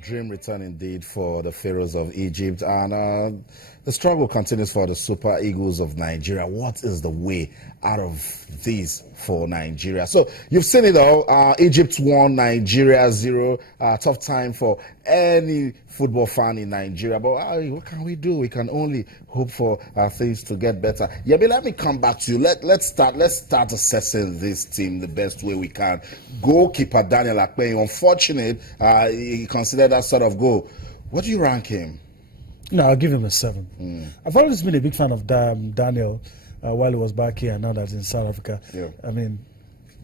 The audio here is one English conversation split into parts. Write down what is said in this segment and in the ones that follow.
Dream return indeed for the Pharaohs of Egypt, and the struggle continues for the Super Eagles of Nigeria. What is the way out of this for Nigeria? So you've seen it all. Egypt won, Nigeria 0. Tough time for any football fan in Nigeria. But what can we do? We can only hope for things to get better. Yeah, but let me come back to you. Let's start assessing this team the best way we can. Goalkeeper Daniel Akpeyi, unfortunate, he considered that sort of goal. What do you rank him? No, I'll give him a 7. I've always been a big fan of Daniel while he was back here and now that he's in South Africa. Yeah. I mean,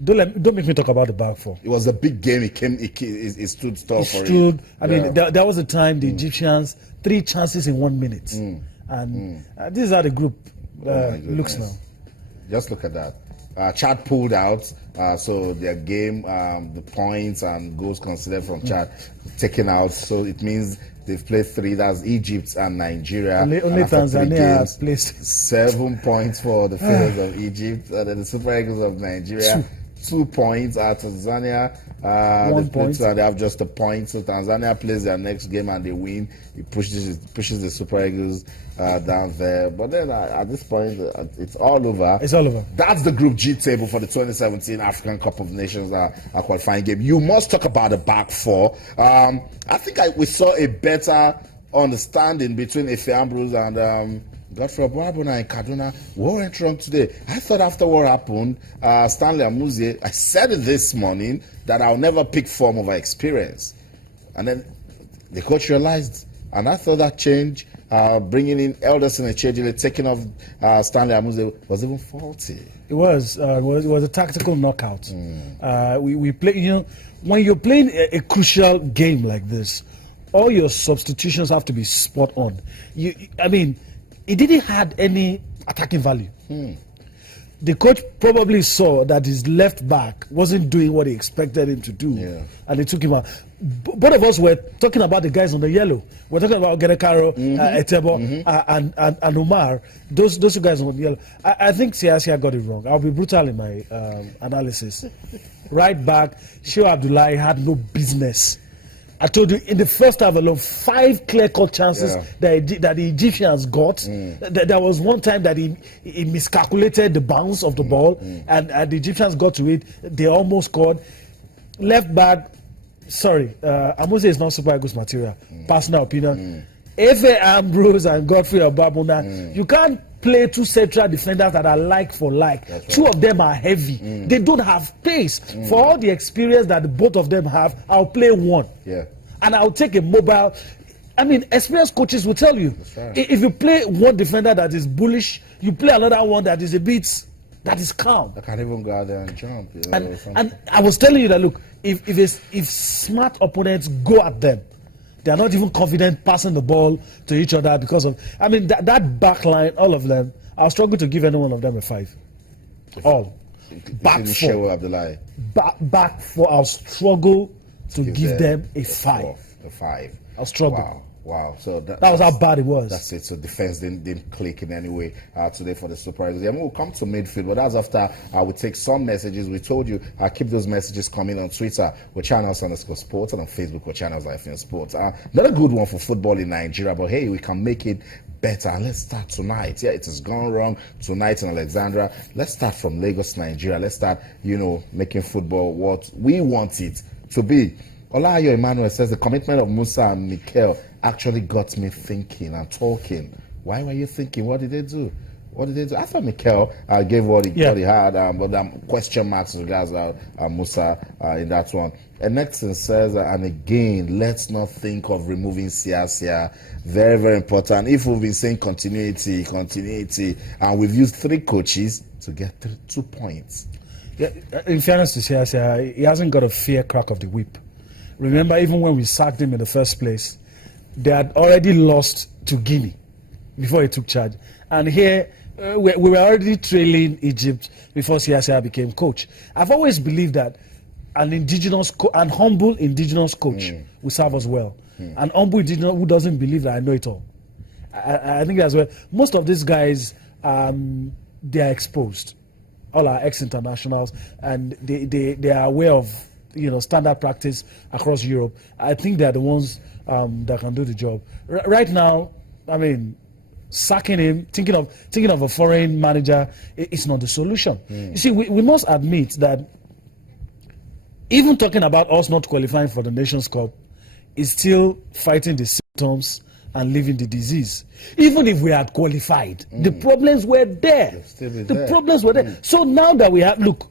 don't make me talk about the back four. It was a big game. He stood tall for it. I mean, there was a time the Egyptians 3 chances in 1 minute, and this is how the group looks now. Just look at that. Chad pulled out, so their game, the points and goals considered from Chad taken out. So it means they've played 3. That's Egypt and Nigeria. Only Tanzania has placed 7 points for the Pharaohs of Egypt, and then the Super Eagles of Nigeria. 2 points. Tanzania, 1 point. They have just a point. So Tanzania plays their next game and they win. It pushes the Super Eagles down there. But then at this point, it's all over. It's all over. That's the Group G table for the 2017 African Cup of Nations qualifying game. You must talk about the back four. I think we saw a better understanding between Efe Ambrose and Godfrey Obuabuna in Kaduna. What went wrong today? I thought after what happened, Stanley Amuzie, I said it this morning that I'll never pick form over experience. And then the coach realized, and I thought that change, bringing in Elderson and Chejile, taking off Stanley Amuzie was even faulty. It was a tactical knockout. We play, when you're playing a crucial game like this, all your substitutions have to be spot on. It didn't have any attacking value. The coach probably saw that his left back wasn't doing what he expected him to do, and they took him out. Both of us were talking about the guys on the yellow. We're talking about Genekaro, Etebo, and Umar. Those 2 guys on the yellow. I think Siasia got it wrong. I'll be brutal in my analysis. Right back, Shehu Abdullahi had no business. I told you in the first half alone, 5 clear-cut chances that the Egyptians got. There was one time that he miscalculated the bounce of the ball, and the Egyptians got to it. They almost scored. Left back, Amuzie is not Super Eagles material. Personal opinion. Efe Ambrose and Godfrey Obuabuna, you can't play 2 central defenders that are like for like. Right. 2 of them are heavy. They don't have pace. For all the experience that both of them have, I'll play 1. Yeah. And I'll take a mobile. Experienced coaches will tell you, if you play 1 defender that is bullish, you play another one that is that is calm. I can't even go out there and jump. And I was telling you that, look, if smart opponents go at them, they are not even confident passing the ball to each other because of, that back line, all of them, I'll struggle to give any one of them a 5. All. Back 4. Back 4, I'll struggle to give them a 5. A 5. I'll struggle. Wow. So that was how bad it was. That's it. So defense didn't click in any way today for the Super Eagles. We'll come to midfield, but that's after we take some messages. We told you keep those messages coming on Twitter with channels_sports and on Facebook with channels Sports. Not a good one for football in Nigeria, but hey, we can make it better. And let's start tonight. Yeah, it has gone wrong tonight in Alexandria. Let's start from Lagos, Nigeria. Let's start, making football what we want it to be. Olayo Emmanuel says the commitment of Musa and Mikel actually got me thinking and talking. Why were you thinking? What did they do? I thought Mikel gave what he had, but question marks regards Musa in that one. And Nexon says, and again, let's not think of removing Siasia. Very, very important. If we've been saying continuity, and we've used 3 coaches to get 2 points. Yeah, in fairness to Siasia, he hasn't got a fair crack of the whip. Remember, even when we sacked him in the first place, they had already lost to Guinea before he took charge. And here, we were already trailing Egypt before Siasia became coach. I've always believed that an humble indigenous coach will serve us well. An humble indigenous who doesn't believe that I know it all. I think that's where most of these guys, they are exposed. All our ex-internationals, and they are aware of standard practice across Europe. I think they're the ones that can do the job. Right now, I mean, sacking him, thinking of a foreign manager, it's not the solution. You see, we must admit that even talking about us not qualifying for the Nations Cup is still fighting the symptoms and living the disease. Even if we had qualified, the problems were there. The problems were there. So now that we have, look,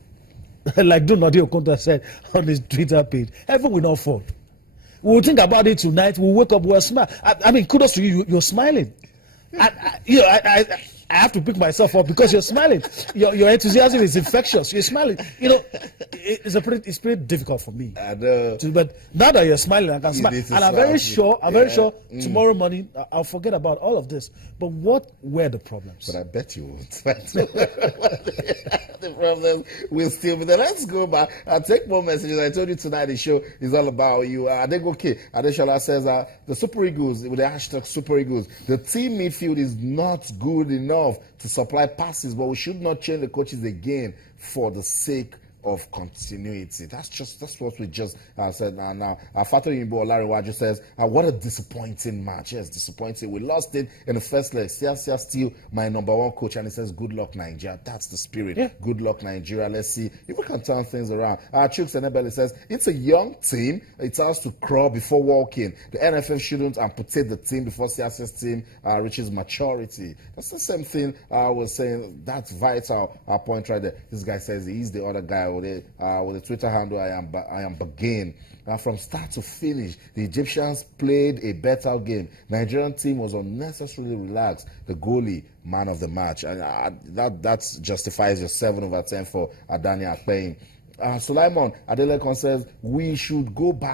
like Dunodi Okonta said on his Twitter page, heaven will not fall. We'll think about it tonight. We'll wake up, we'll smile. I mean, kudos to you. You're smiling. I have to pick myself up because you're smiling. Your enthusiasm is infectious. You're smiling. It's pretty difficult for me. I know. But now that you're smiling, I can smile. And I'm very sure tomorrow morning I'll forget about all of this. But what were the problems? But I bet you won't. The problems will still be there. Let's go back. I'll take more messages. I told you tonight the show is all about you. Adegoke Adeshola says the Super Eagles, with the hashtag Super Eagles, the team midfield is not good enough to supply passes, but we should not change the coaches again for the sake of continuity. That's what we just said now. Fato Yimbo Olariwaju says, what a disappointing match. Yes, disappointing. We lost it in the first leg. Sia still my number one coach, and he says, good luck, Nigeria. That's the spirit. Yeah. Good luck, Nigeria. Let's see if we can turn things around. Chuks Enebele says, it's a young team. It has to crawl before walking. The NFF shouldn't amputate the team before Sia's team reaches maturity. That's the same thing I was saying. That's vital point right there. This guy says he's the other guy with the Twitter handle, I am Bagain. From start to finish, the Egyptians played a better game. Nigerian team was unnecessarily relaxed. The goalie, man of the match, and that justifies your 7/10 for Adani Akpeyin. Sulaimon Adelekon says we should go back